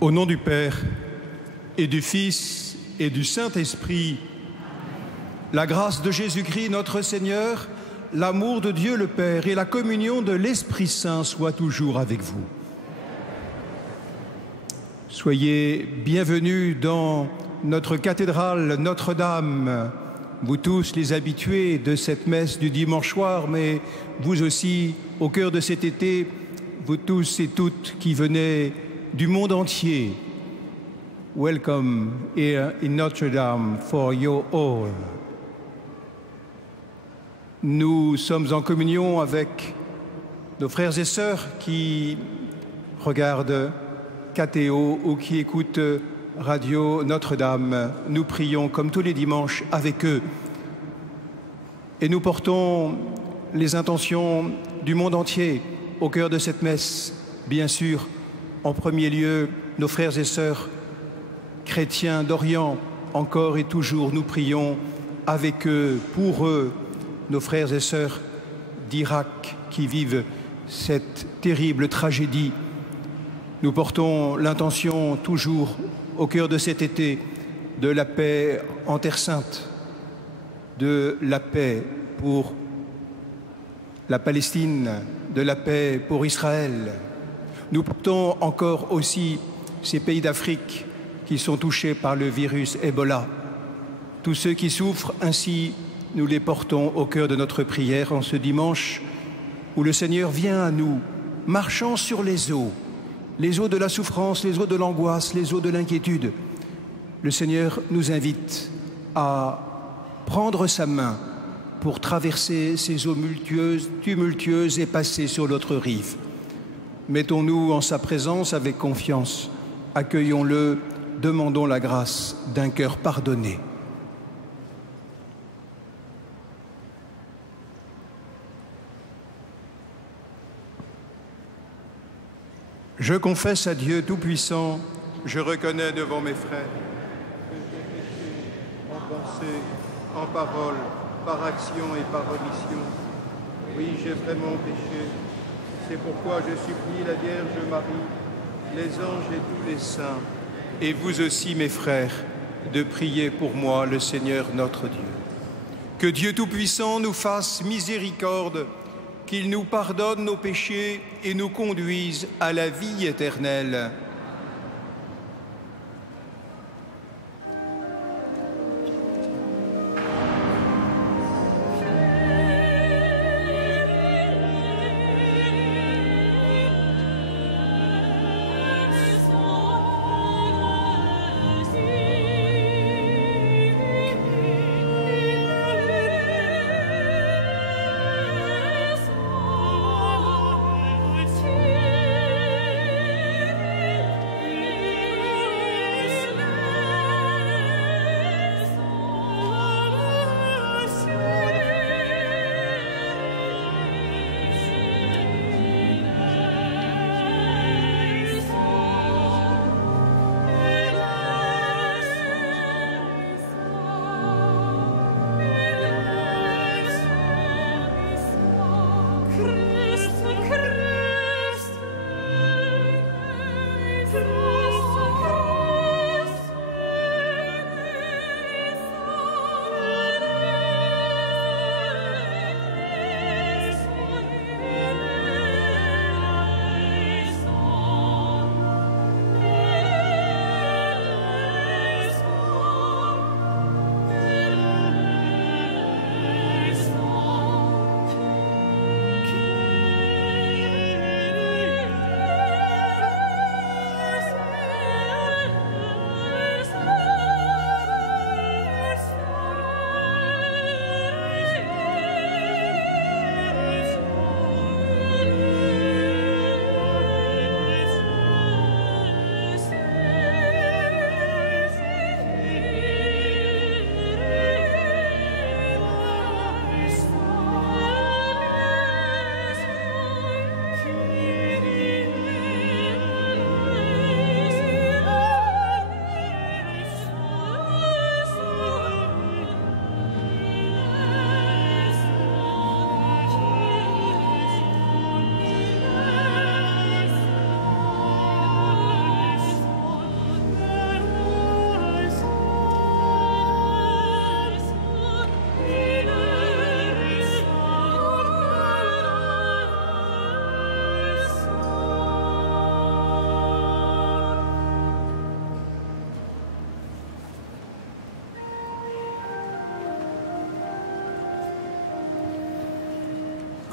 Au nom du Père et du Fils et du Saint-Esprit, la grâce de Jésus-Christ notre Seigneur, l'amour de Dieu le Père et la communion de l'Esprit Saint soient toujours avec vous. Soyez bienvenus dans notre cathédrale Notre-Dame, vous tous les habitués de cette messe du dimanche soir, mais vous aussi, au cœur de cet été, vous tous et toutes qui venez du monde entier. Welcome here in Notre-Dame for you all. Nous sommes en communion avec nos frères et sœurs qui regardent KTO ou qui écoutent Radio Notre-Dame. Nous prions comme tous les dimanches avec eux. Et nous portons les intentions du monde entier au cœur de cette messe. Bien sûr, en premier lieu, nos frères et sœurs chrétiens d'Orient, encore et toujours, nous prions avec eux, pour eux, nos frères et sœurs d'Irak qui vivent cette terrible tragédie. Nous portons l'intention toujours au cœur de cet été de la paix en Terre Sainte, de la paix pour la Palestine, de la paix pour Israël. Nous portons encore aussi ces pays d'Afrique qui sont touchés par le virus Ebola. Tous ceux qui souffrent ainsi, nous les portons au cœur de notre prière en ce dimanche où le Seigneur vient à nous, marchant sur les eaux de la souffrance, les eaux de l'angoisse, les eaux de l'inquiétude. Le Seigneur nous invite à prendre sa main pour traverser ces eaux tumultueuses et passer sur l'autre rive. Mettons-nous en sa présence avec confiance, accueillons-le, demandons la grâce d'un cœur pardonné. Je confesse à Dieu Tout-Puissant, je reconnais devant mes frères que j'ai péché en pensée, en parole, par action et par omission. Oui, j'ai vraiment péché. C'est pourquoi je supplie la Vierge Marie, les anges et tous les saints, et vous aussi, mes frères, de prier pour moi le Seigneur notre Dieu. Que Dieu Tout-Puissant nous fasse miséricorde, qu'il nous pardonne nos péchés et nous conduise à la vie éternelle.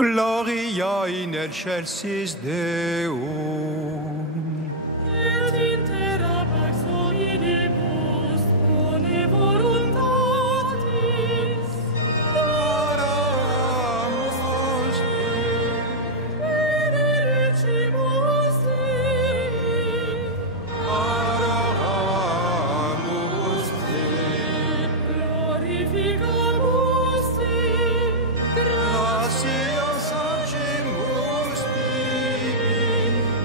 Gloria in excelsis Deum. Et intera pax hominibus bone voluntatis. Oramus Benedicimus Dei. Oramus Dei. Glorificamus Dei. Gratias agimus tibi,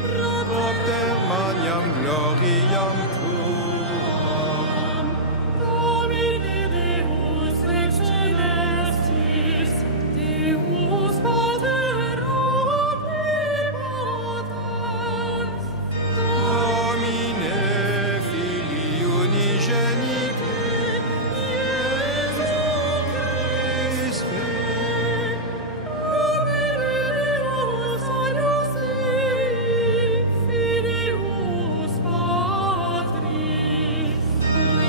propter maniam gloriam tuam. Domine Deus Rex Celestis, Deus Pater omnipotens, Domine Filii unigenite, Iesu Christe, Deus Agnus Dei, Filius Patris,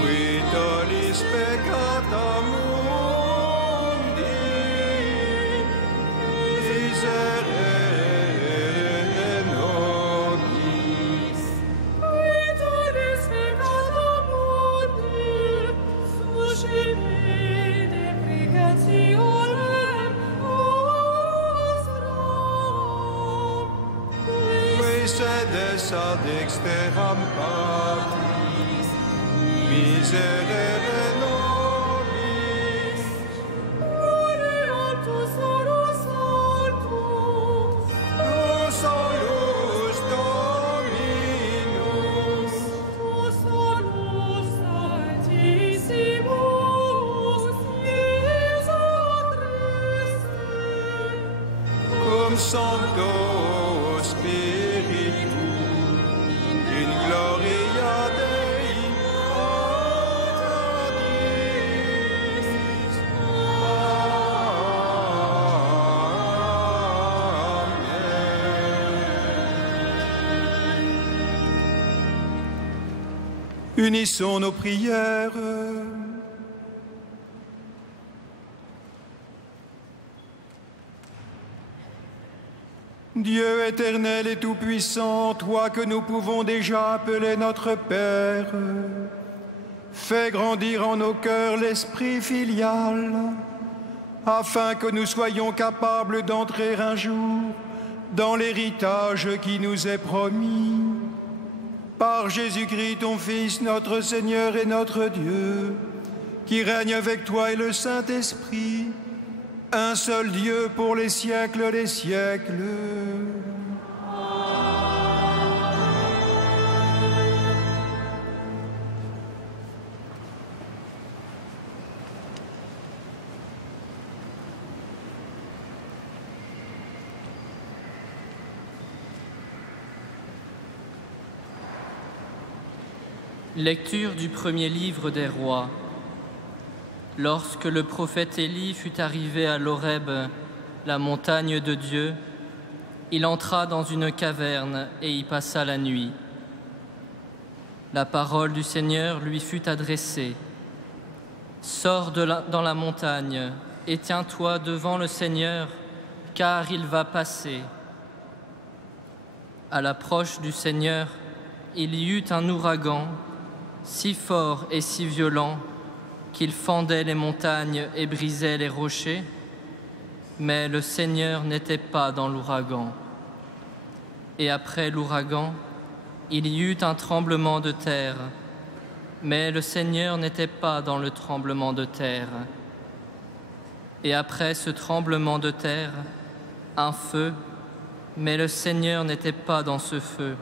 qui tollis peccata mundi, miserere nobis. qui tollis peccata mundi, suscite deprecationem nostram, Qui sedes ad exteram Patris, miserere nobis. Gloria Salus Sanctus, Tu solus Dominus, tu solus Sanctissimus, Iesu Christe, cum Sancto Spiritu, in gloria Dei Patris. Amen. Unissons nos prières. Dieu éternel et tout-puissant, toi que nous pouvons déjà appeler notre Père, fais grandir en nos cœurs l'esprit filial, afin que nous soyons capables d'entrer un jour dans l'héritage qui nous est promis. Par Jésus-Christ, ton Fils, notre Seigneur et notre Dieu, qui règne avec toi et le Saint-Esprit, un seul Dieu pour les siècles des siècles. Lecture du premier livre des rois. Lorsque le prophète Élie fut arrivé à l'Horeb, la montagne de Dieu, il entra dans une caverne et y passa la nuit. La parole du Seigneur lui fut adressée. « Sors dans la montagne et tiens-toi devant le Seigneur, car il va passer. » À l'approche du Seigneur, il y eut un ouragan, si fort et si violent qu'il fendait les montagnes et brisait les rochers, mais le Seigneur n'était pas dans l'ouragan. Et après l'ouragan, il y eut un tremblement de terre, mais le Seigneur n'était pas dans le tremblement de terre. Et après ce tremblement de terre, un feu, mais le Seigneur n'était pas dans ce feu.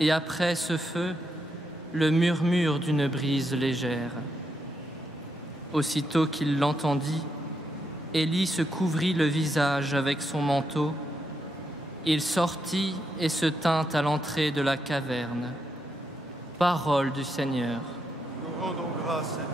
Et après ce feu, le murmure d'une brise légère. Aussitôt qu'il l'entendit, Élie se couvrit le visage avec son manteau. Il sortit et se tint à l'entrée de la caverne. Parole du Seigneur. Nous rendons grâce à Dieu.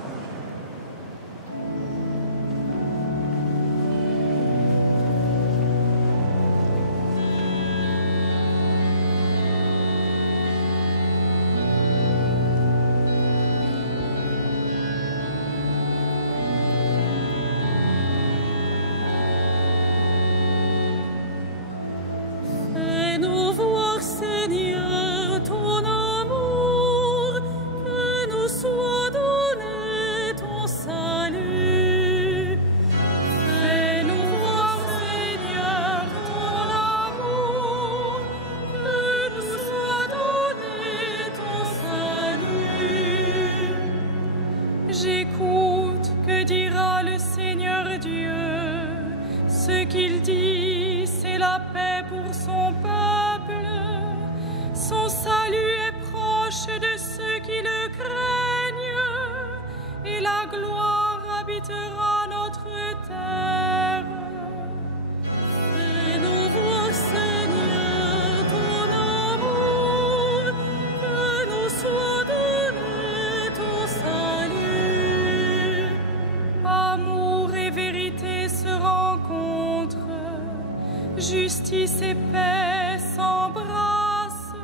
de Dieu. Ce qu'il dit, c'est la paix pour son peuple. Son salut est proche de ceux qui le craignent, et la gloire habitera notre terre. Fais-nous voir, Seigneur, ton amour, que nous soit donné ton salut. Amour et vérité se rencontrent, justice et paix s'embrassent.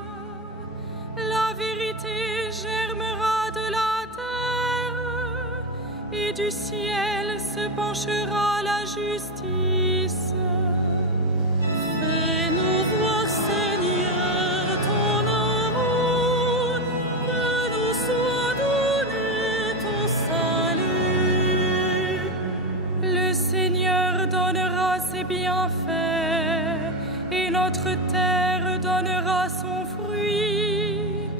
La vérité germera de la terre, et du ciel se penchera la justice. Fais-nous voir, Seigneur, ton amour, que nous soit donné ton salut. Le Seigneur donnera ses bienfaits, et notre terre donnera son fruit.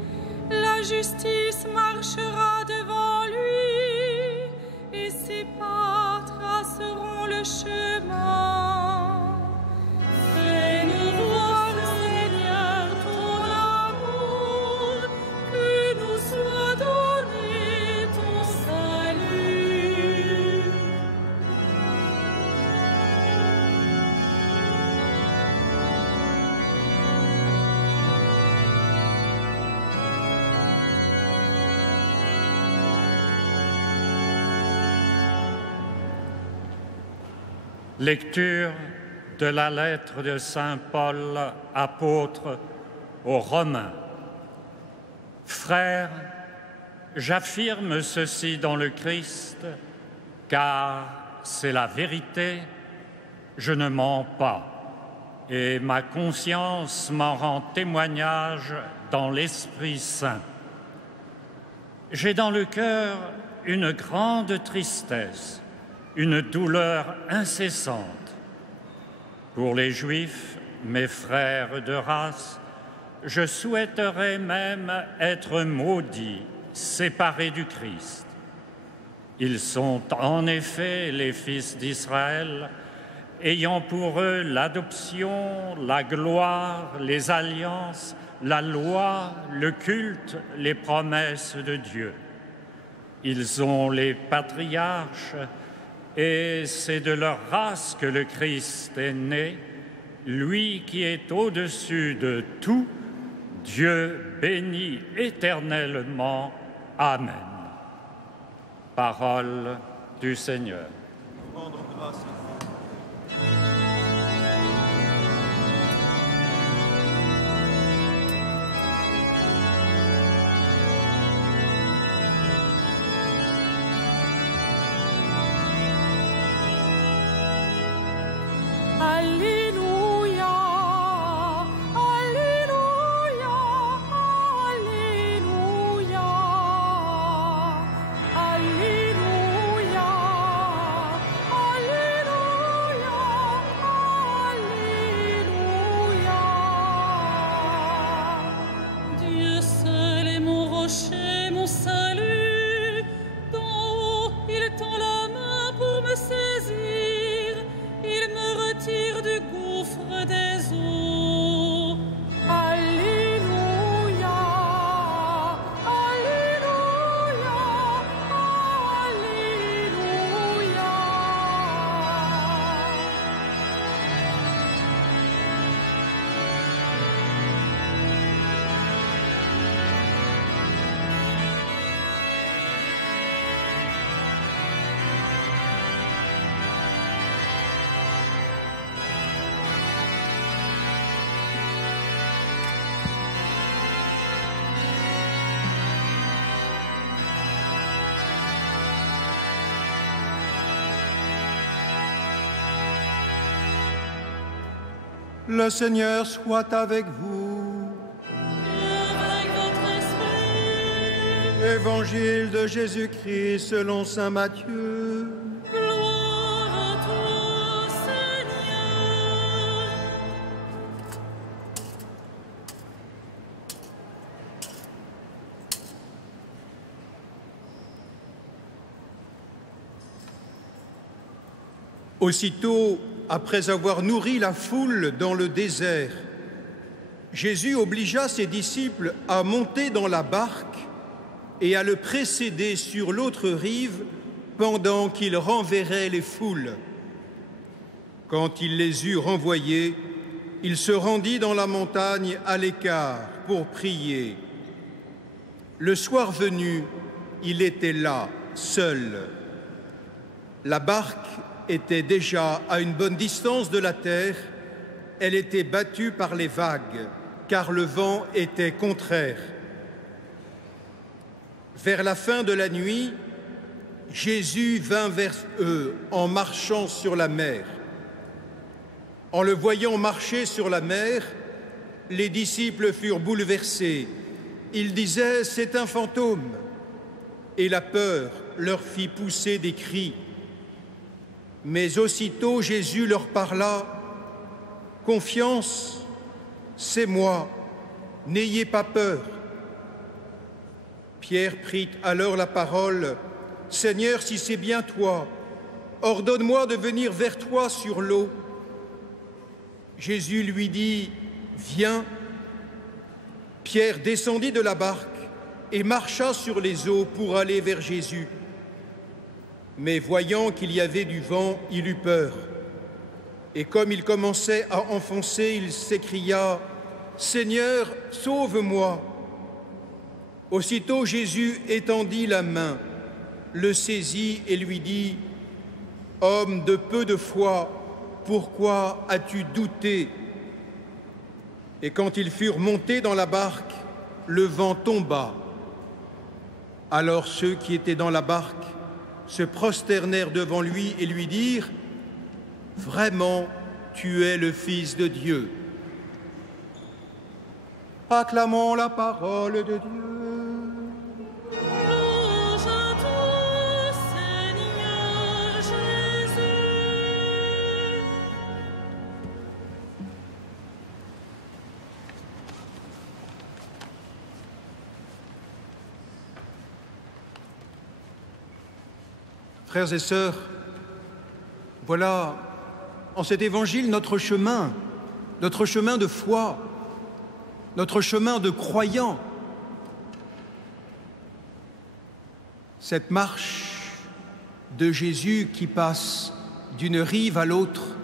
La justice marchera devant lui, et ses pas traceront le chemin. Fais-nous voir, Seigneur, ton amour, que nous soit donné ton salut. Lecture de la lettre de Saint Paul, apôtre aux Romains. Frères, j'affirme ceci dans le Christ, car c'est la vérité, je ne mens pas, et ma conscience m'en rend témoignage dans l'Esprit Saint. J'ai dans le cœur une grande tristesse, une douleur incessante. Pour les Juifs, mes frères de race, je souhaiterais même être maudit, séparé du Christ. Ils sont en effet les fils d'Israël, ayant pour eux l'adoption, la gloire, les alliances, la loi, le culte, les promesses de Dieu. Ils ont les patriarches, et c'est de leur race que le Christ est né, lui qui est au-dessus de tout, Dieu béni éternellement. Amen. Parole du Seigneur. Rendre grâce à Dieu. Alléluia, Alléluia, Alléluia, Alléluia, Alléluia, Alléluia. Dieu seul est mon rocher, mon salut. D'en haut, il tend la main pour me saisir. Il me retire du gouffre des eaux. Alléluia, Alléluia, Alléluia. Le Seigneur soit avec vous. Avec votre esprit, Évangile de Jésus-Christ selon saint Matthieu. gloire à toi, Seigneur. Aussitôt, après avoir nourri la foule dans le désert, Jésus obligea ses disciples à monter dans la barque et à le précéder sur l'autre rive pendant qu'il renverrait les foules. Quand il les eut renvoyés, il se rendit dans la montagne à l'écart pour prier. Le soir venu, il était là, seul. La barque était déjà à une bonne distance de la terre. Elle était battue par les vagues, car le vent était contraire. Vers la fin de la nuit, Jésus vint vers eux en marchant sur la mer. En le voyant marcher sur la mer, les disciples furent bouleversés. Ils disaient « C'est un fantôme !» et la peur leur fit pousser des cris. Mais aussitôt Jésus leur parla « Confiance, c'est moi, n'ayez pas peur !» Pierre prit alors la parole « Seigneur, si c'est bien toi, ordonne-moi de venir vers toi sur l'eau. » Jésus lui dit « Viens !» Pierre descendit de la barque et marcha sur les eaux pour aller vers Jésus. Mais voyant qu'il y avait du vent, il eut peur. Et comme il commençait à enfoncer, il s'écria « Seigneur, sauve-moi !» Aussitôt Jésus étendit la main, le saisit et lui dit « Homme de peu de foi, pourquoi as-tu douté ?» Et quand ils furent montés dans la barque, le vent tomba. Alors ceux qui étaient dans la barque se prosternèrent devant lui et lui dirent « Vraiment, tu es le Fils de Dieu. » Acclamons la parole de Dieu. Louange à toi, Seigneur Jésus. Frères et sœurs, voilà en cet évangile notre chemin de foi, notre chemin de croyant. Cette marche de Jésus qui passe d'une rive à l'autre,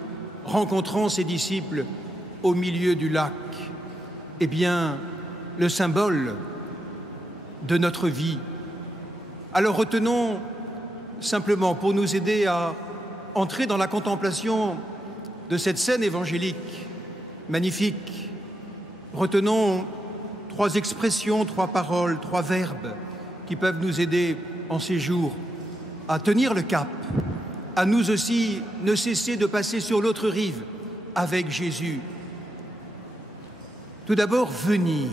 rencontrant ses disciples au milieu du lac, est bien le symbole de notre vie. Alors retenons simplement, pour nous aider à entrer dans la contemplation de cette scène évangélique magnifique, retenons 3 expressions, 3 paroles, 3 verbes qui peuvent nous aider en ces jours à tenir le cap, à nous aussi ne cesser de passer sur l'autre rive avec Jésus. Tout d'abord, venir.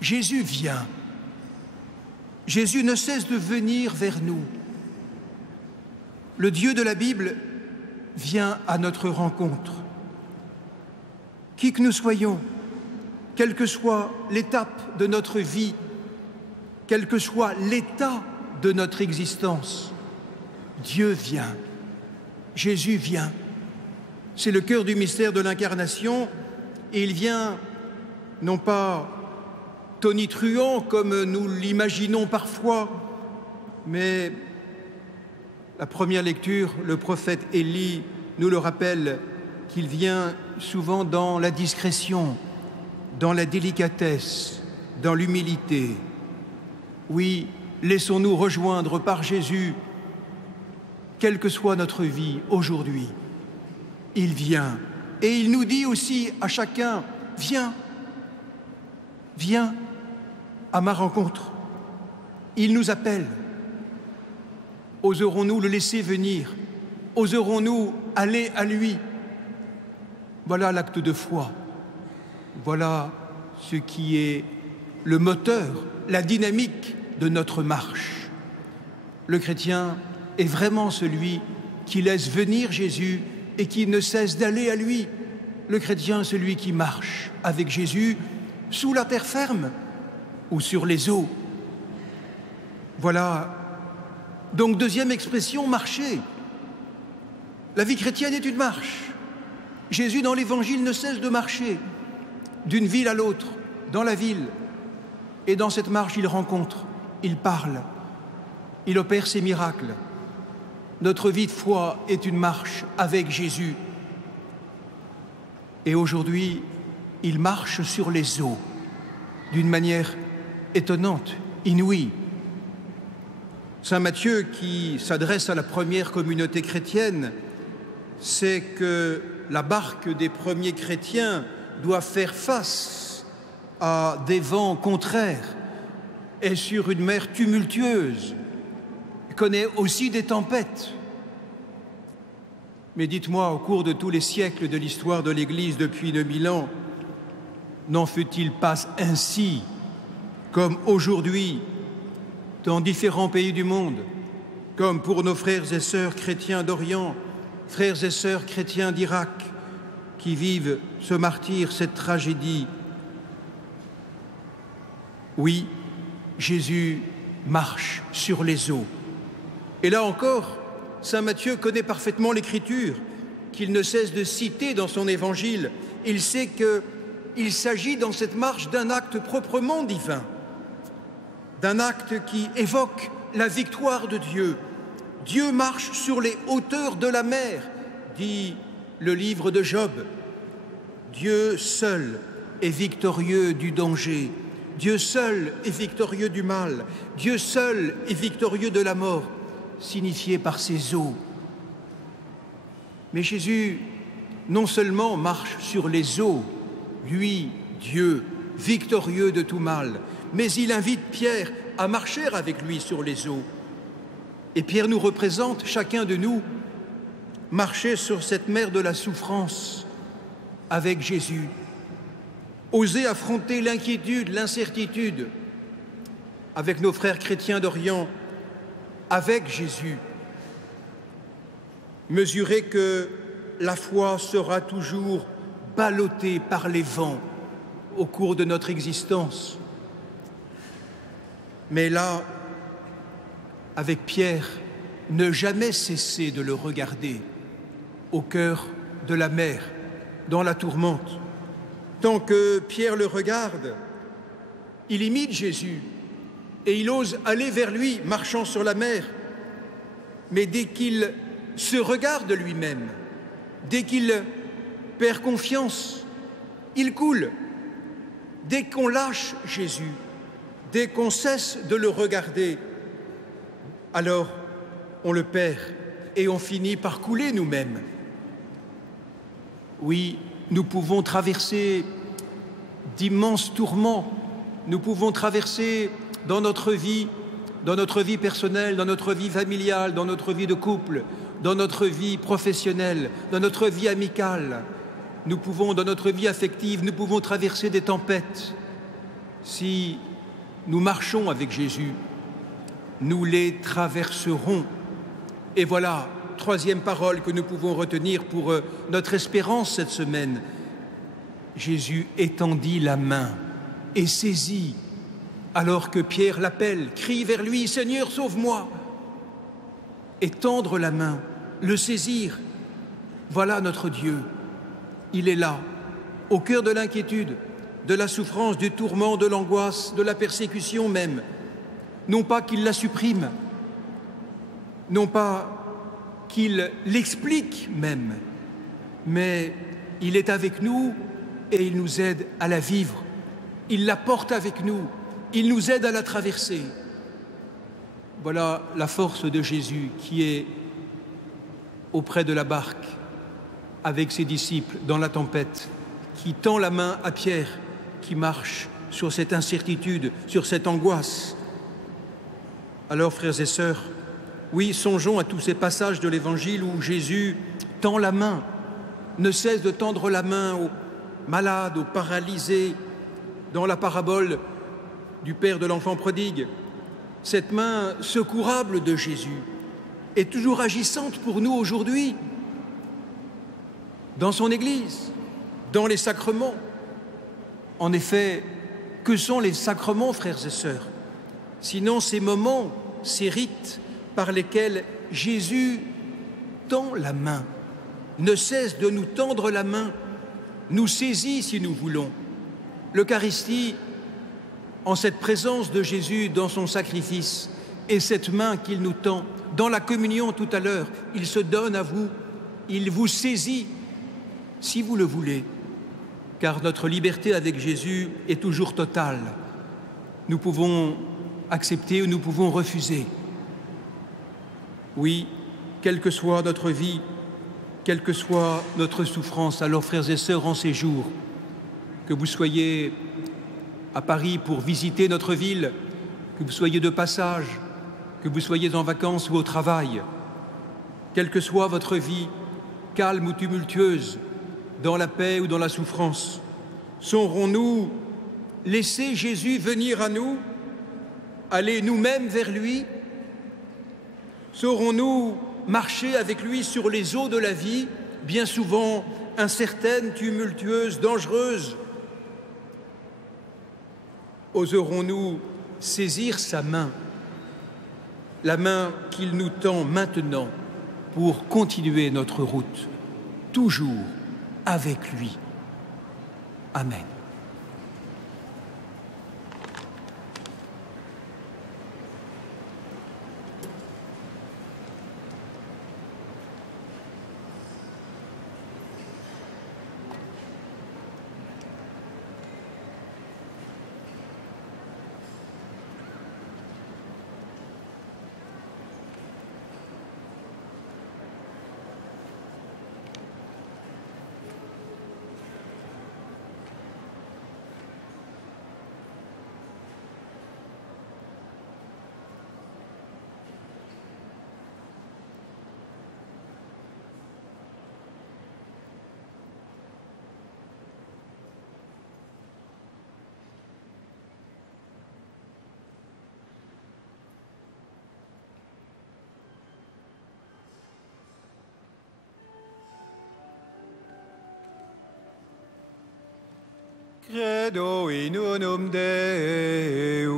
Jésus vient. Jésus ne cesse de venir vers nous. Le Dieu de la Bible vient à notre rencontre. Qui que nous soyons, quelle que soit l'étape de notre vie, quel que soit l'état de notre existence, Dieu vient, Jésus vient. C'est le cœur du mystère de l'incarnation et il vient non pas tonitruant comme nous l'imaginons parfois, mais la première lecture, le prophète Élie nous le rappelle qu'il vient souvent dans la discrétion, dans la délicatesse, dans l'humilité. Oui, laissons-nous rejoindre par Jésus, quelle que soit notre vie aujourd'hui. Il vient et il nous dit aussi à chacun, viens, viens à ma rencontre. Il nous appelle. Oserons-nous le laisser venir? Oserons-nous aller à lui? Voilà l'acte de foi. Voilà ce qui est le moteur, la dynamique de notre marche. Le chrétien est vraiment celui qui laisse venir Jésus et qui ne cesse d'aller à lui. Le chrétien, celui qui marche avec Jésus sous la terre ferme ou sur les eaux. Voilà. Donc, deuxième expression, marcher. La vie chrétienne est une marche. Jésus, dans l'Évangile, ne cesse de marcher d'une ville à l'autre, dans la ville. Et dans cette marche, il rencontre, il parle, il opère ses miracles. Notre vie de foi est une marche avec Jésus. Et aujourd'hui, il marche sur les eaux d'une manière étonnante, inouïe. Saint Matthieu, qui s'adresse à la première communauté chrétienne, sait que la barque des premiers chrétiens doit faire face à des vents contraires et sur une mer tumultueuse, connaît aussi des tempêtes. Mais dites-moi, au cours de tous les siècles de l'histoire de l'Église depuis 2000 ans, n'en fut-il pas ainsi, comme aujourd'hui, dans différents pays du monde, comme pour nos frères et sœurs chrétiens d'Orient, frères et sœurs chrétiens d'Irak, qui vivent ce martyre, cette tragédie. Oui, Jésus marche sur les eaux. Et là encore, saint Matthieu connaît parfaitement l'Écriture, qu'il ne cesse de citer dans son Évangile. Il sait qu'il s'agit dans cette marche d'un acte proprement divin, d'un acte qui évoque la victoire de Dieu. Dieu marche sur les hauteurs de la mer, dit le livre de Job. Dieu seul est victorieux du danger. Dieu seul est victorieux du mal. Dieu seul est victorieux de la mort, signifié par ses eaux. Mais Jésus, non seulement marche sur les eaux, lui, Dieu, victorieux de tout mal, mais il invite Pierre à marcher avec lui sur les eaux. Et Pierre nous représente, chacun de nous, marcher sur cette mer de la souffrance avec Jésus, oser affronter l'inquiétude, l'incertitude avec nos frères chrétiens d'Orient, avec Jésus, mesurer que la foi sera toujours ballottée par les vents au cours de notre existence. Mais là, avec Pierre, ne jamais cesser de le regarder au cœur de la mer, dans la tourmente. Tant que Pierre le regarde, il imite Jésus et il ose aller vers lui, marchant sur la mer. Mais dès qu'il se regarde lui-même, dès qu'il perd confiance, il coule. Dès qu'on lâche Jésus, dès qu'on cesse de le regarder, alors on le perd et on finit par couler nous-mêmes. Oui, nous pouvons traverser d'immenses tourments, nous pouvons traverser dans notre vie personnelle, dans notre vie familiale, dans notre vie de couple, dans notre vie professionnelle, dans notre vie amicale. Nous pouvons, dans notre vie affective, nous pouvons traverser des tempêtes. Si nous marchons avec Jésus, nous les traverserons. Et voilà, troisième parole que nous pouvons retenir pour notre espérance cette semaine. Jésus étendit la main et saisit, alors que Pierre l'appelle, crie vers lui, « Seigneur, sauve-moi !» Étendre la main, le saisir, voilà notre Dieu. Il est là, au cœur de l'inquiétude, de la souffrance, du tourment, de l'angoisse, de la persécution même. Non pas qu'il la supprime, non pas qu'il l'explique même, mais il est avec nous et il nous aide à la vivre. Il la porte avec nous, il nous aide à la traverser. Voilà la force de Jésus qui est auprès de la barque avec ses disciples dans la tempête, qui tend la main à Pierre, qui marche sur cette incertitude, sur cette angoisse. Alors, frères et sœurs, oui, songeons à tous ces passages de l'Évangile où Jésus tend la main, ne cesse de tendre la main aux malades, aux paralysés, dans la parabole du Père de l'enfant prodigue. Cette main secourable de Jésus est toujours agissante pour nous aujourd'hui, dans son Église, dans les sacrements. En effet, que sont les sacrements, frères et sœurs? Sinon ces moments, ces rites par lesquels Jésus tend la main ne cesse de nous tendre la main, nous saisit si nous voulons. L'Eucharistie, en cette présence de Jésus dans son sacrifice, et cette main qu'il nous tend, dans la communion tout à l'heure, il se donne à vous, il vous saisit, si vous le voulez, car notre liberté avec Jésus est toujours totale. Nous pouvons accepter ou nous pouvons refuser. Oui, quelle que soit notre vie, quelle que soit notre souffrance, alors frères et sœurs en séjour, que vous soyez à Paris pour visiter notre ville, que vous soyez de passage, que vous soyez en vacances ou au travail, quelle que soit votre vie, calme ou tumultueuse, dans la paix ou dans la souffrance, saurons-nous laisser Jésus venir à nous, aller nous-mêmes vers lui? Saurons-nous marcher avec lui sur les eaux de la vie, bien souvent incertaines, tumultueuses, dangereuses? Oserons-nous saisir sa main, la main qu'il nous tend maintenant pour continuer notre route, toujours avec lui? Amen. Credo in unum Deum.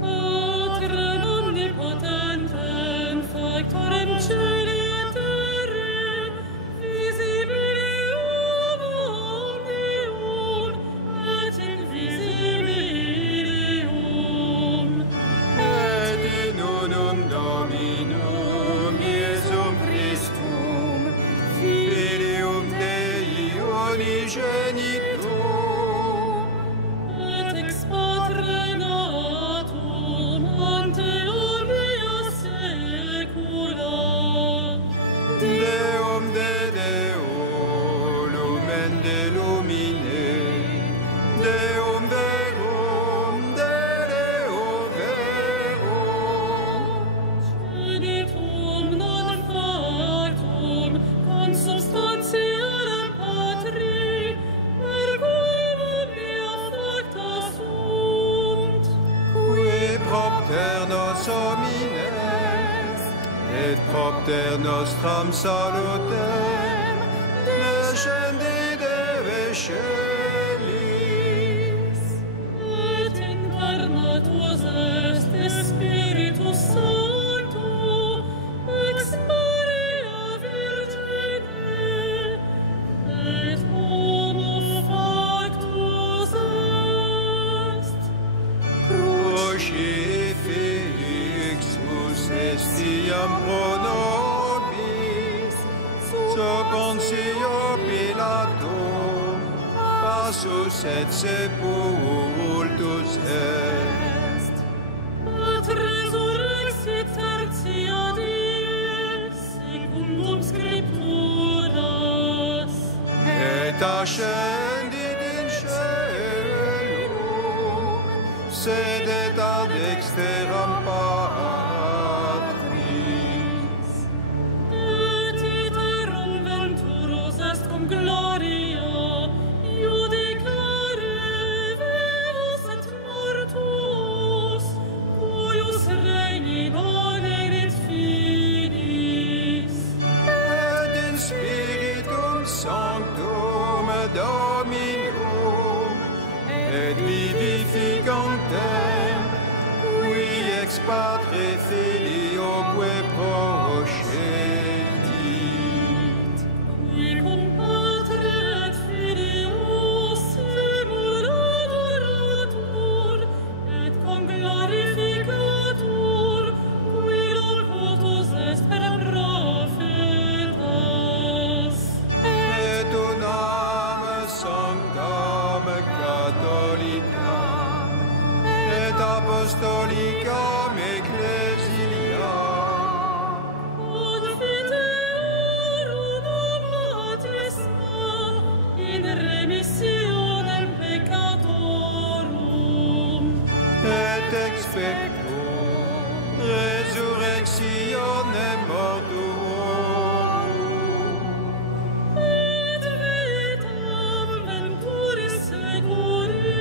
Patrem omnipotentem, factorem caeli et terrae, visibilium omnium et invisibilium. Et in unum Dominum Iesum Christum, Filium Dei unigenitum, propter nostram salutem, descendide celis. Et incarnatus est Spiritus Sancto, ex Maria Virgine, et homo factus est. Crucifixus estiam pro nobis, so Pontio Pilato, passus et sepultus est. Et resurrexit tertia dies, secundum Scripturas. Et ascendit in caelum, sedet ad dexteram Patris. Et iterum venturus est cum gloria, judicare vivos et mortuos, cuius regni donerit finis. Et in Spiritum Sanctum Dominum, et vivificantem, qui ex Patre Filioque procedetis. resurrectione mortuorum, et vitam venturis seculi.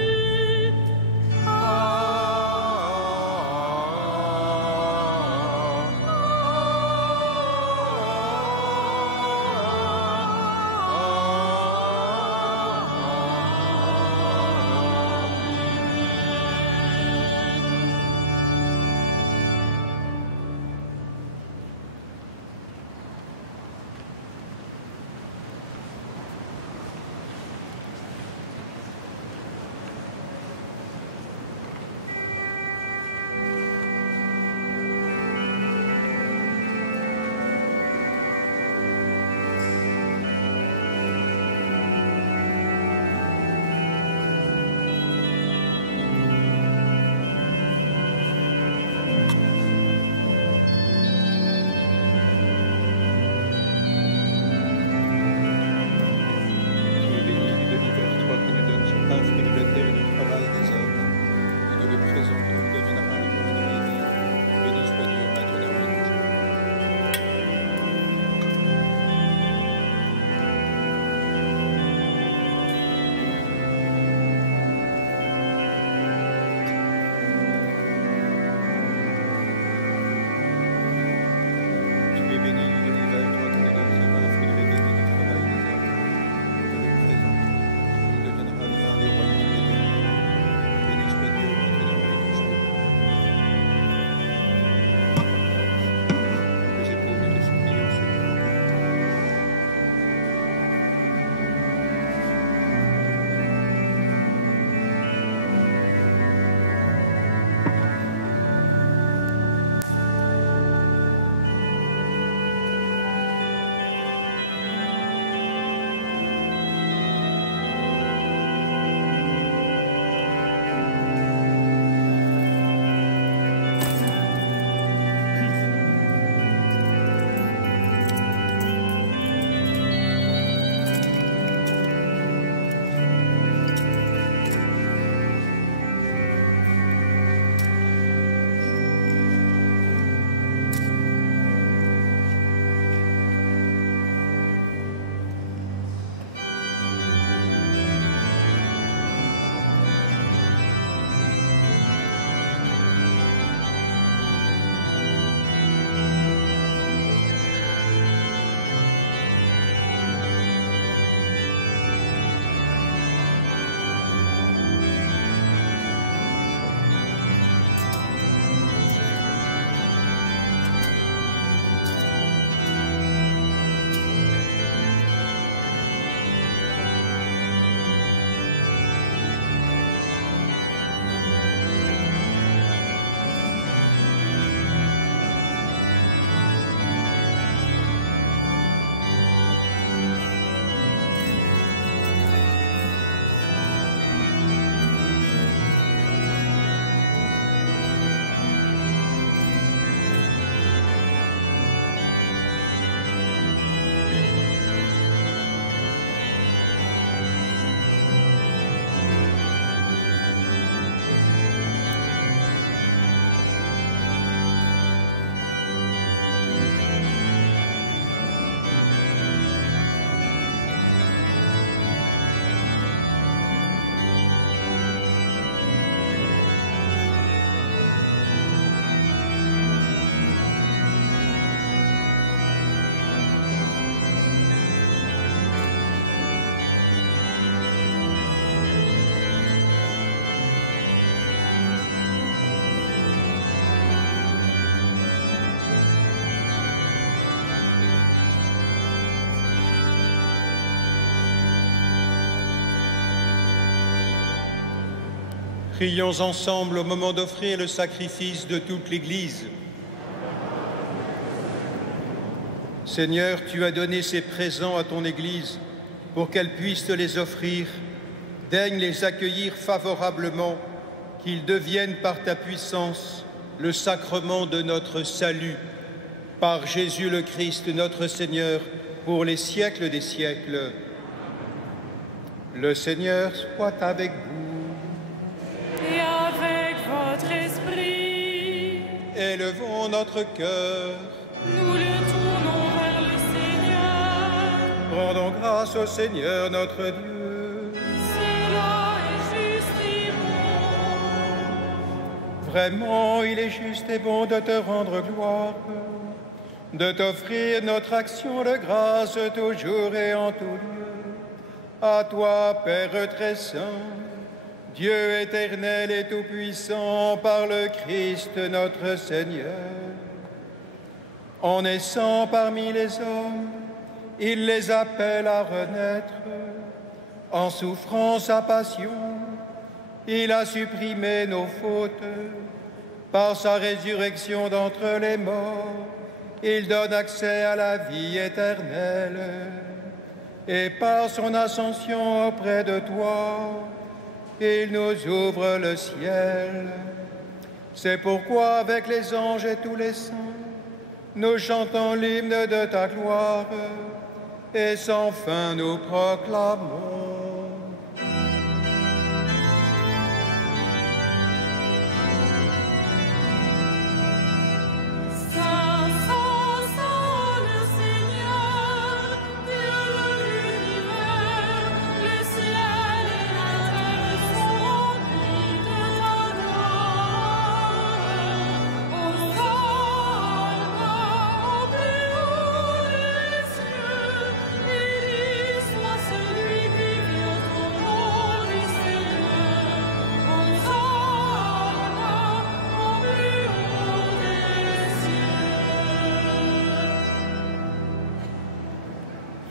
Prions ensemble au moment d'offrir le sacrifice de toute l'Église. Seigneur, tu as donné ces présents à ton Église pour qu'elle puisse te les offrir. Daigne les accueillir favorablement, qu'ils deviennent par ta puissance le sacrement de notre salut. Par Jésus le Christ, notre Seigneur, pour les siècles des siècles. Le Seigneur soit avec vous. Et avec votre esprit. élevons notre cœur. Nous le tournons vers le Seigneur. Rendons grâce au Seigneur notre Dieu. Cela est juste et bon. Vraiment, il est juste et bon de te rendre gloire, de t'offrir notre action de grâce toujours et en tout lieu. À toi, Père très saint, Dieu éternel et tout-puissant, par le Christ notre Seigneur. En naissant parmi les hommes, il les appelle à renaître. En souffrant sa passion, il a supprimé nos fautes. Par sa résurrection d'entre les morts, il donne accès à la vie éternelle. Et par son ascension auprès de toi, il nous ouvre le ciel. C'est pourquoi, avec les anges et tous les saints, nous chantons l'hymne de ta gloire, et sans fin nous proclamons.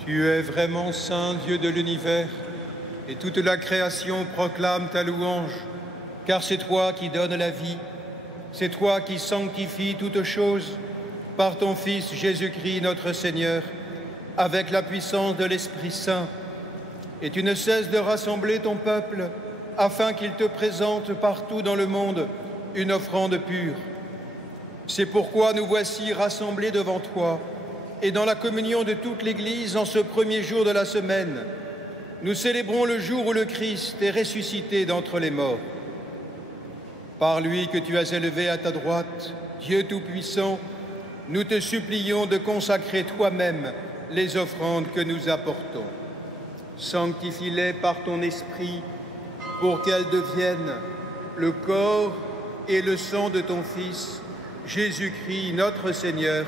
Tu es vraiment saint, Dieu de l'univers, et toute la création proclame ta louange, car c'est toi qui donnes la vie, c'est toi qui sanctifies toutes choses par ton Fils Jésus-Christ notre Seigneur, avec la puissance de l'Esprit Saint. Et tu ne cesses de rassembler ton peuple afin qu'il te présente partout dans le monde une offrande pure. C'est pourquoi nous voici rassemblés devant toi, et dans la communion de toute l'Église, en ce premier jour de la semaine, nous célébrons le jour où le Christ est ressuscité d'entre les morts. Par lui que tu as élevé à ta droite, Dieu Tout-Puissant, nous te supplions de consacrer toi-même les offrandes que nous apportons. Sanctifie-les par ton Esprit pour qu'elles deviennent le corps et le sang de ton Fils, Jésus-Christ, notre Seigneur,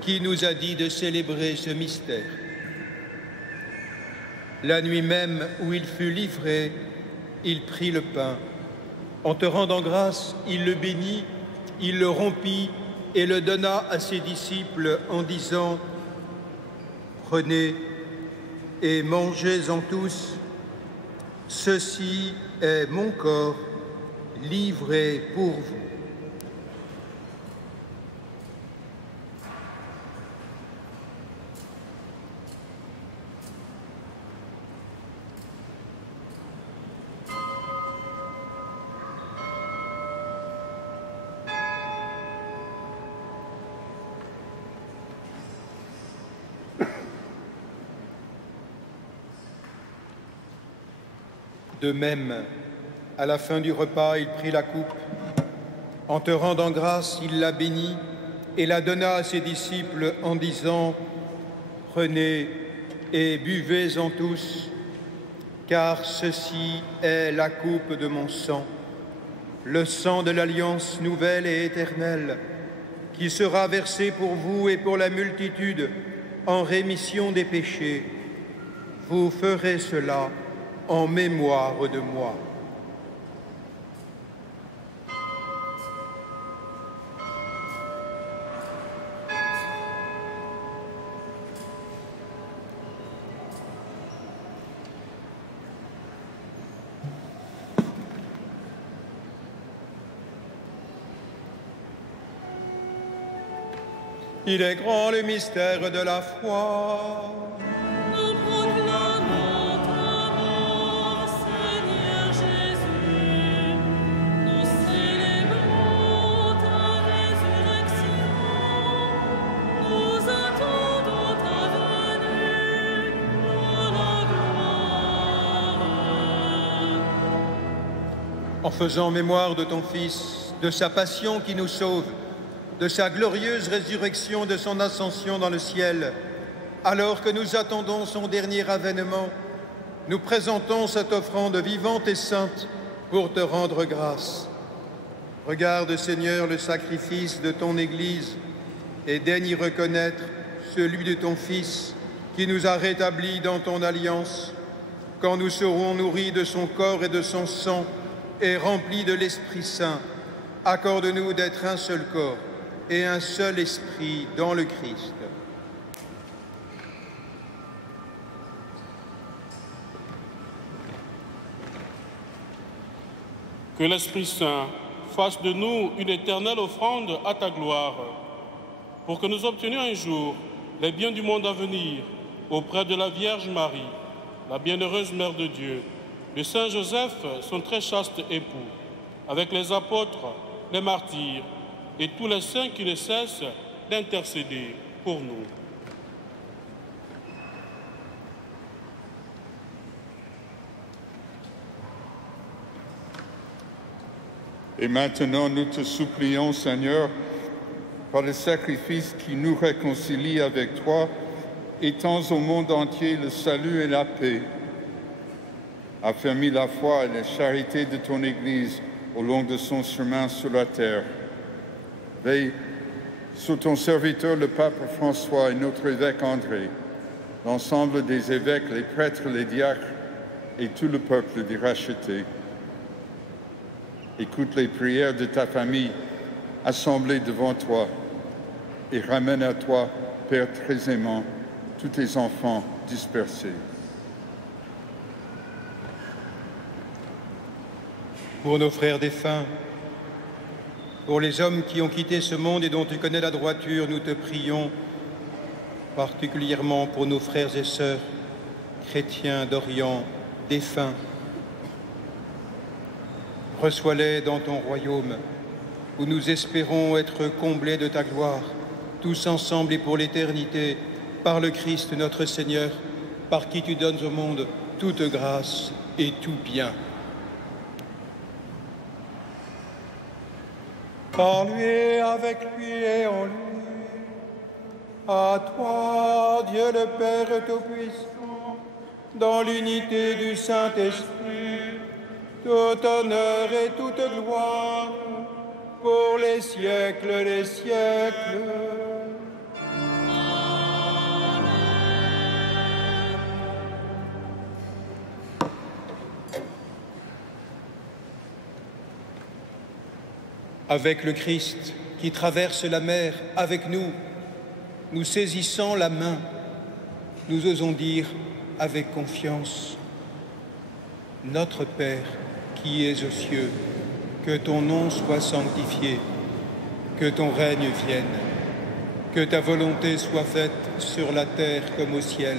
qui nous a dit de célébrer ce mystère. La nuit même où il fut livré, il prit le pain. En te rendant grâce, il le bénit, il le rompit et le donna à ses disciples en disant « Prenez et mangez-en tous, ceci est mon corps livré pour vous. » De même, à la fin du repas, il prit la coupe. En te rendant grâce, il la bénit et la donna à ses disciples en disant « Prenez et buvez-en tous, car ceci est la coupe de mon sang, le sang de l'alliance nouvelle et éternelle, qui sera versé pour vous et pour la multitude en rémission des péchés. Vous ferez cela en mémoire de moi. » Il est grand le mystère de la foi. Nous proclamons ta mort, Seigneur Jésus. Nous célébrons ta résurrection. Nous attendons ta venue dans la gloire. En faisant mémoire de ton Fils, de sa passion qui nous sauve, de sa glorieuse résurrection, de son ascension dans le ciel, alors que nous attendons son dernier avènement, nous présentons cette offrande vivante et sainte pour te rendre grâce. Regarde, Seigneur, le sacrifice de ton Église et daigne y reconnaître celui de ton Fils qui nous a rétablis dans ton alliance, quand nous serons nourris de son corps et de son sang et remplis de l'Esprit Saint. Accorde-nous d'être un seul corps et un seul esprit dans le Christ. Que l'Esprit Saint fasse de nous une éternelle offrande à ta gloire, pour que nous obtenions un jour les biens du monde à venir auprès de la Vierge Marie, la bienheureuse Mère de Dieu, de Saint Joseph, son très chaste époux, avec les apôtres, les martyrs et tous les saints qui ne cessent d'intercéder pour nous. Et maintenant, nous te supplions, Seigneur, par le sacrifice qui nous réconcilie avec toi, étends au monde entier le salut et la paix. Affermis la foi et la charité de ton Église au long de son chemin sur la terre. Veille sur ton serviteur, le pape François, et notre évêque André, l'ensemble des évêques, les prêtres, les diacres et tout le peuple des rachetés. Écoute les prières de ta famille assemblée devant toi et ramène à toi, Père très aimant, tous tes enfants dispersés. Pour nos frères défunts, pour les hommes qui ont quitté ce monde et dont tu connais la droiture, nous te prions, particulièrement pour nos frères et sœurs chrétiens d'Orient, défunts. Reçois-les dans ton royaume, où nous espérons être comblés de ta gloire, tous ensemble et pour l'éternité, par le Christ notre Seigneur, par qui tu donnes au monde toute grâce et tout bien. Par lui, avec lui et en lui, à toi, Dieu le Père Tout-Puissant, dans l'unité du Saint-Esprit, tout honneur et toute gloire, pour les siècles des siècles. Avec le Christ qui traverse la mer avec nous, nous saisissant la main, nous osons dire avec confiance: Notre Père qui es aux cieux, que ton nom soit sanctifié, que ton règne vienne, que ta volonté soit faite sur la terre comme au ciel.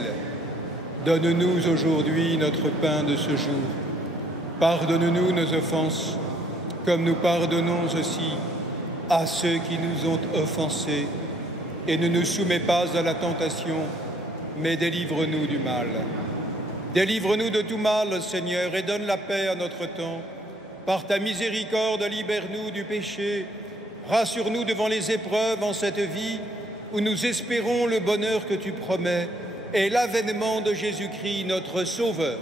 Donne-nous aujourd'hui notre pain de ce jour. Pardonne-nous nos offenses, comme nous pardonnons aussi à ceux qui nous ont offensés. Et ne nous soumets pas à la tentation, mais délivre-nous du mal. Délivre-nous de tout mal, Seigneur, et donne la paix à notre temps. Par ta miséricorde, libère-nous du péché. Rassure-nous devant les épreuves en cette vie où nous espérons le bonheur que tu promets et l'avènement de Jésus-Christ, notre Sauveur.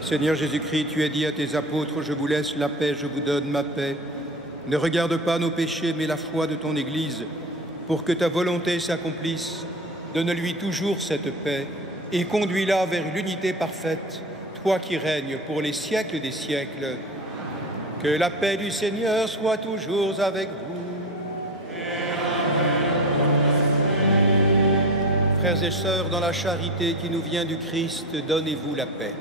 Seigneur Jésus-Christ, tu as dit à tes apôtres: je vous laisse la paix, je vous donne ma paix. Ne regarde pas nos péchés, mais la foi de ton Église, pour que ta volonté s'accomplisse. Donne-lui toujours cette paix et conduis-la vers l'unité parfaite, toi qui règnes pour les siècles des siècles. Que la paix du Seigneur soit toujours avec vous. Frères et sœurs, dans la charité qui nous vient du Christ, donnez-vous la paix.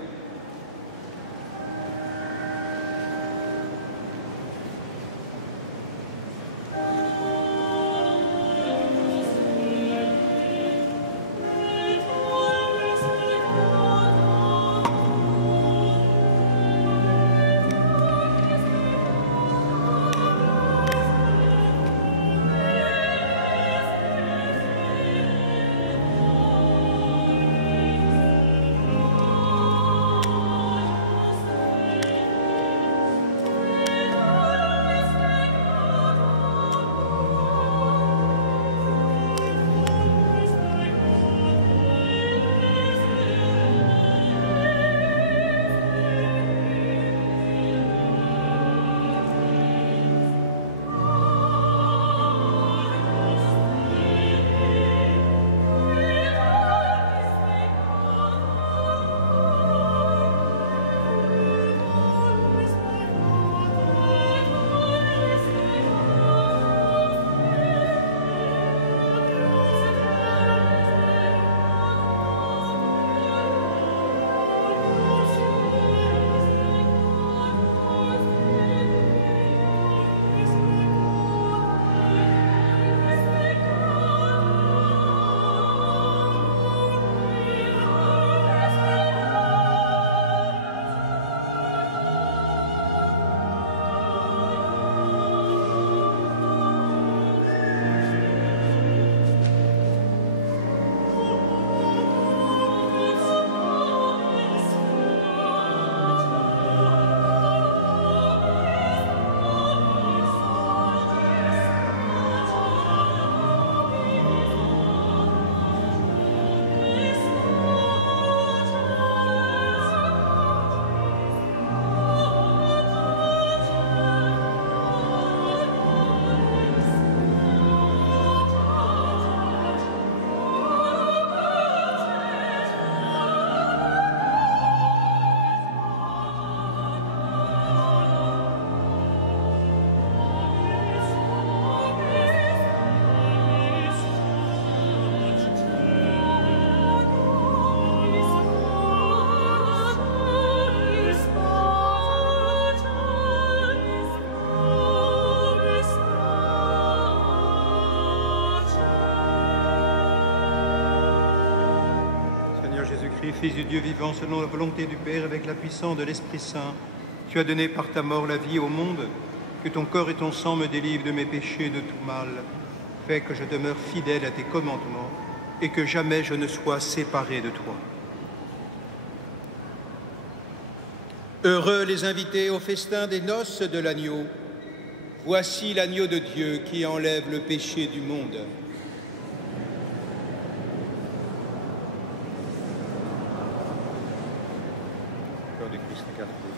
Fils du Dieu vivant, selon la volonté du Père, avec la puissance de l'Esprit Saint, tu as donné par ta mort la vie au monde, que ton corps et ton sang me délivrent de mes péchés et de tout mal. Fais que je demeure fidèle à tes commandements et que jamais je ne sois séparé de toi. Heureux les invités au festin des noces de l'agneau. Voici l'agneau de Dieu qui enlève le péché du monde. Corps du Christ, regarde-le.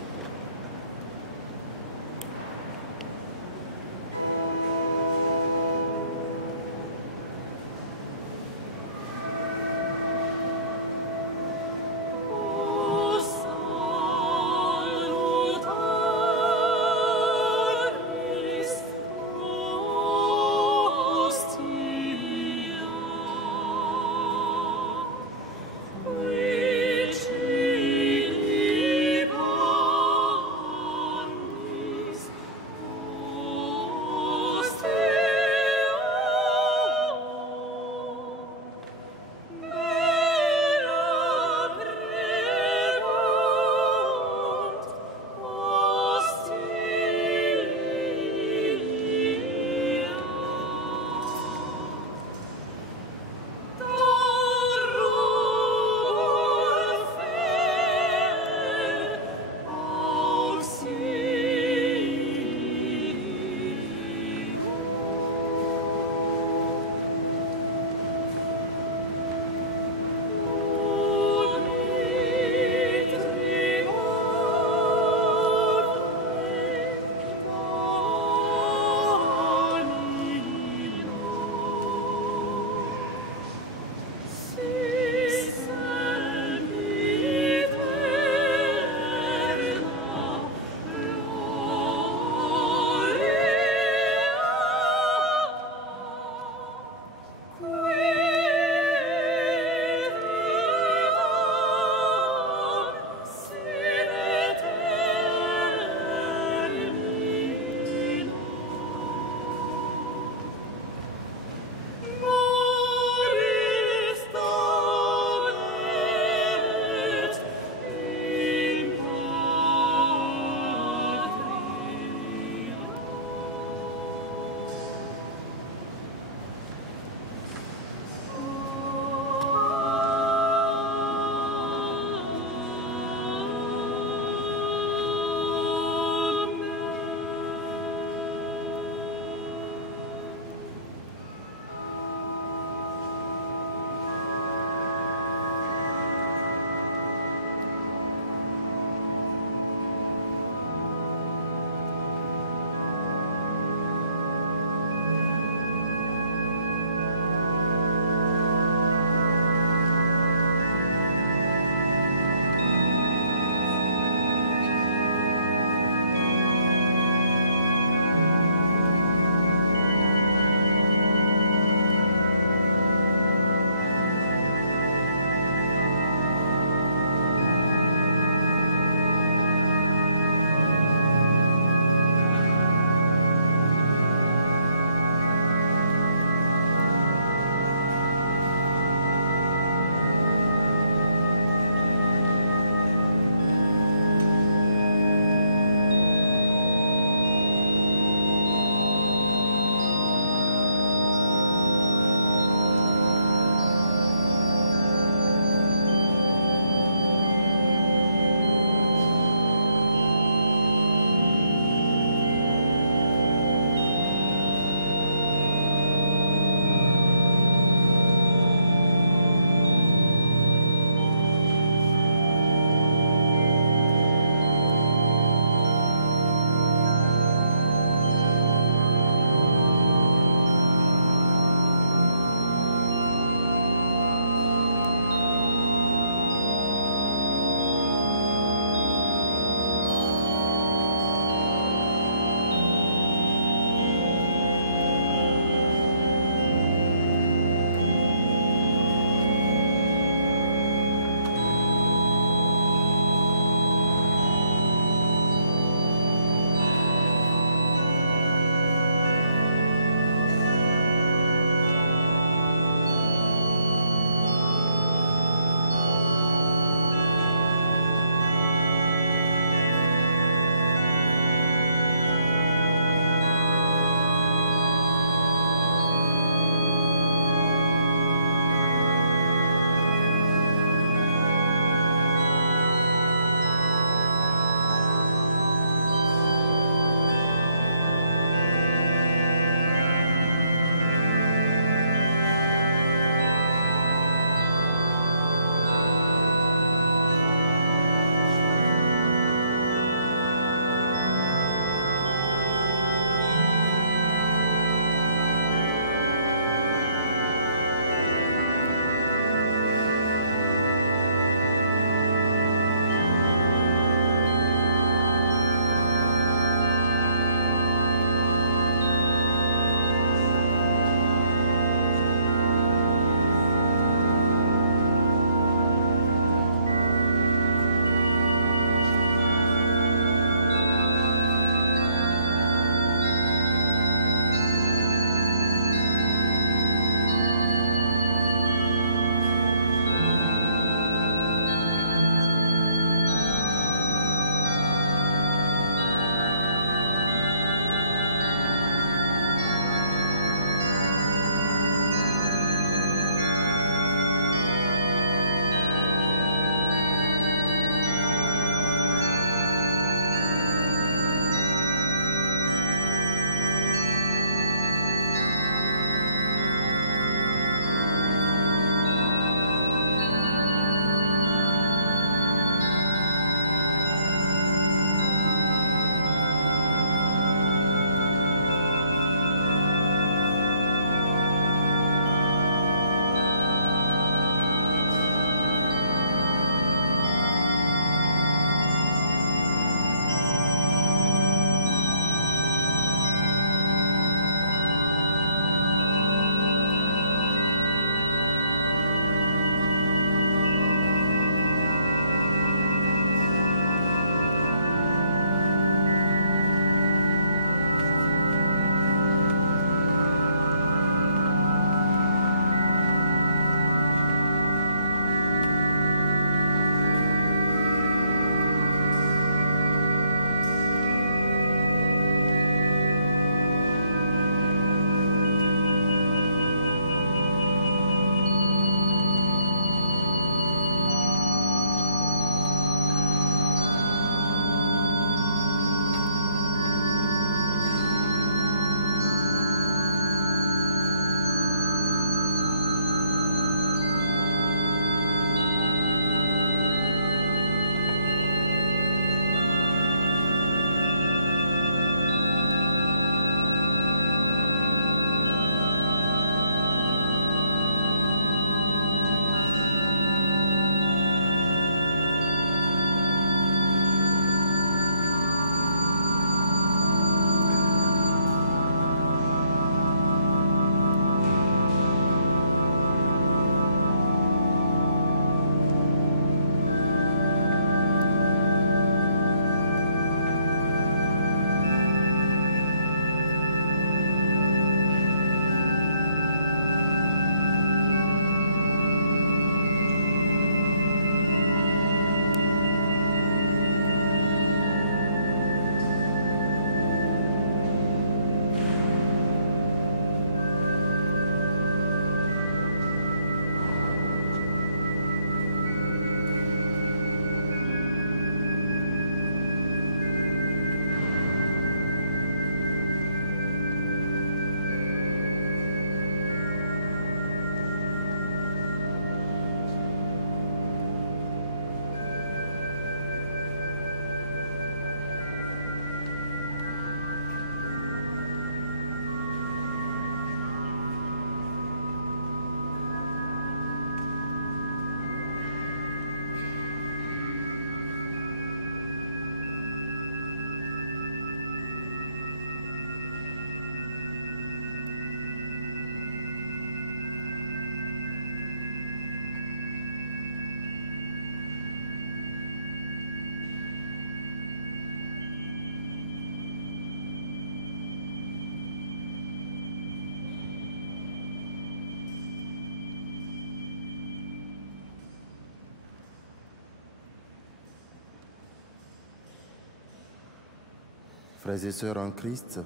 frères et sœurs en Christ,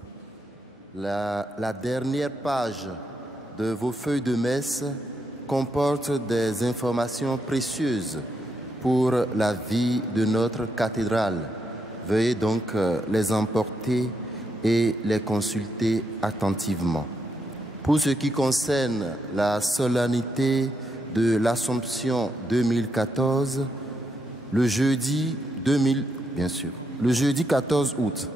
la dernière page de vos feuilles de messe comporte des informations précieuses pour la vie de notre cathédrale. Veuillez donc les emporter et les consulter attentivement. Pour ce qui concerne la solennité de l'Assomption 2014, le jeudi 14 août,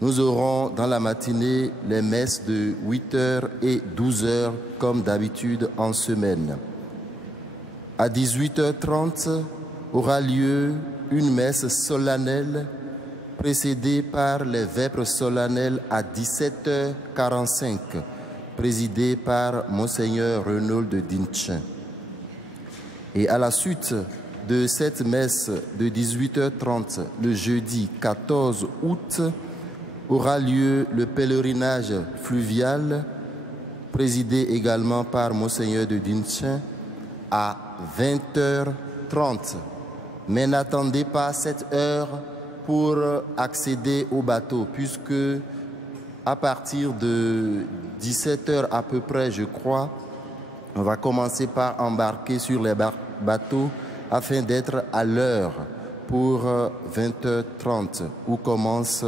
nous aurons dans la matinée les messes de 8h et 12h comme d'habitude en semaine. À 18h30 aura lieu une messe solennelle précédée par les vêpres solennelles à 17h45, présidée par Monseigneur Renaud de Dinchin. Et à la suite de cette messe de 18h30, le jeudi 14 août, aura lieu le pèlerinage fluvial, présidé également par Monseigneur de Dinchin, à 20h30. Mais n'attendez pas cette heure pour accéder au bateau, puisque à partir de 17h à peu près, je crois, on va commencer par embarquer sur les bateaux afin d'être à l'heure pour 20h30, où commence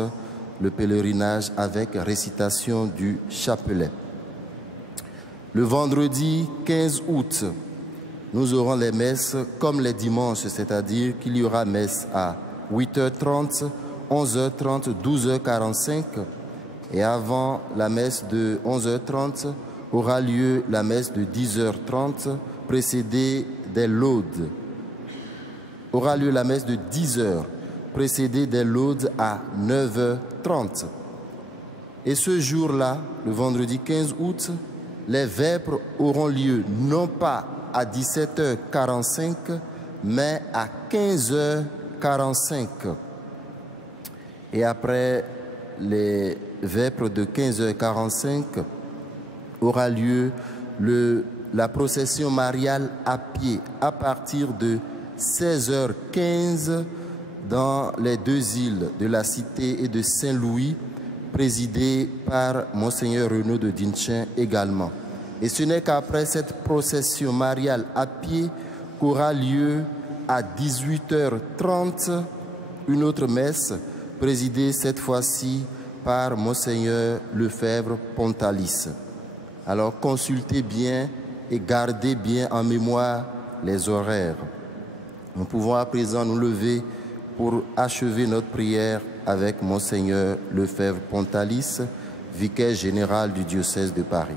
le pèlerinage avec récitation du chapelet. Le vendredi 15 août, nous aurons les messes comme les dimanches, c'est-à-dire qu'il y aura messe à 8h30, 11h30, 12h45 et avant la messe de 11h30 aura lieu la messe de 10h30 précédée des laudes. Aura lieu la messe de 10h précédée des laudes à 9h30. Et ce jour-là, le vendredi 15 août, les vêpres auront lieu non pas à 17h45, mais à 15h45. Et après les vêpres de 15h45, aura lieu la procession mariale à pied à partir de 16h15 dans les deux îles de la Cité et de Saint-Louis, présidée par Monseigneur Renaud de Dinchin également. Et ce n'est qu'après cette procession mariale à pied qu'aura lieu à 18h30 une autre messe, présidée cette fois-ci par Monseigneur Lefebvre Pontalis. Alors consultez bien et gardez bien en mémoire les horaires. Nous pouvons à présent nous lever pour achever notre prière avec Monseigneur Lefebvre Pontalis, vicaire général du diocèse de Paris.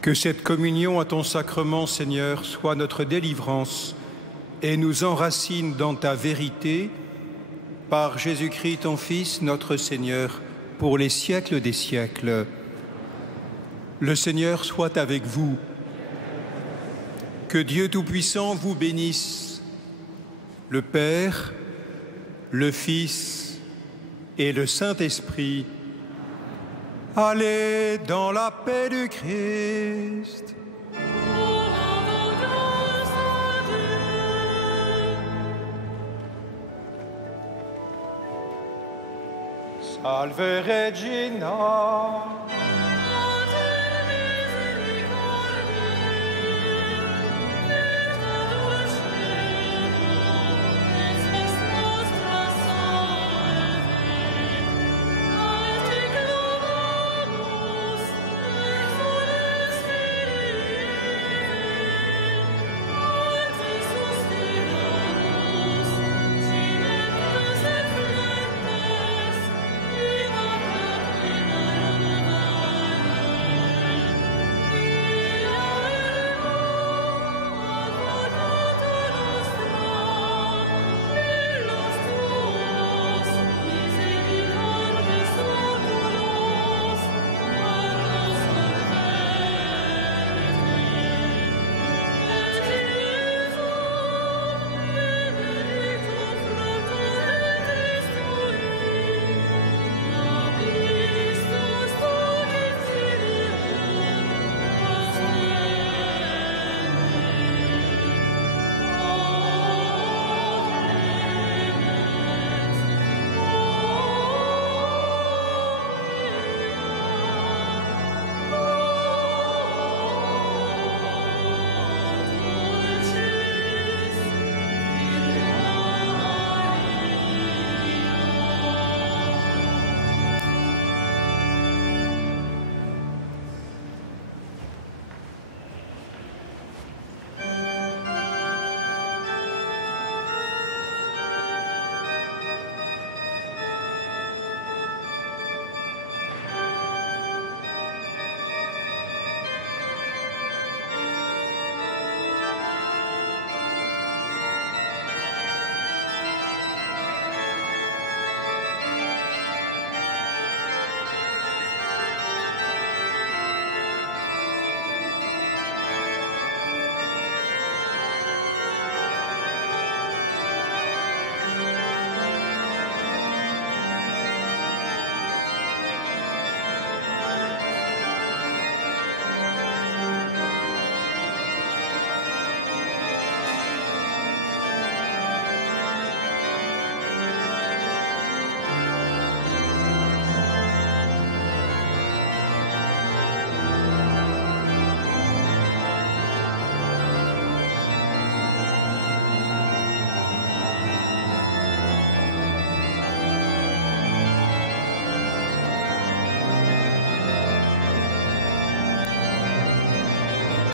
Que cette communion à ton sacrement, Seigneur, soit notre délivrance et nous enracine dans ta vérité, par Jésus-Christ, ton Fils, notre Seigneur, pour les siècles des siècles. Le Seigneur soit avec vous. Que Dieu Tout-Puissant vous bénisse, le Père, le Fils et le Saint-Esprit. Allez dans la paix du Christ. Salve Regina.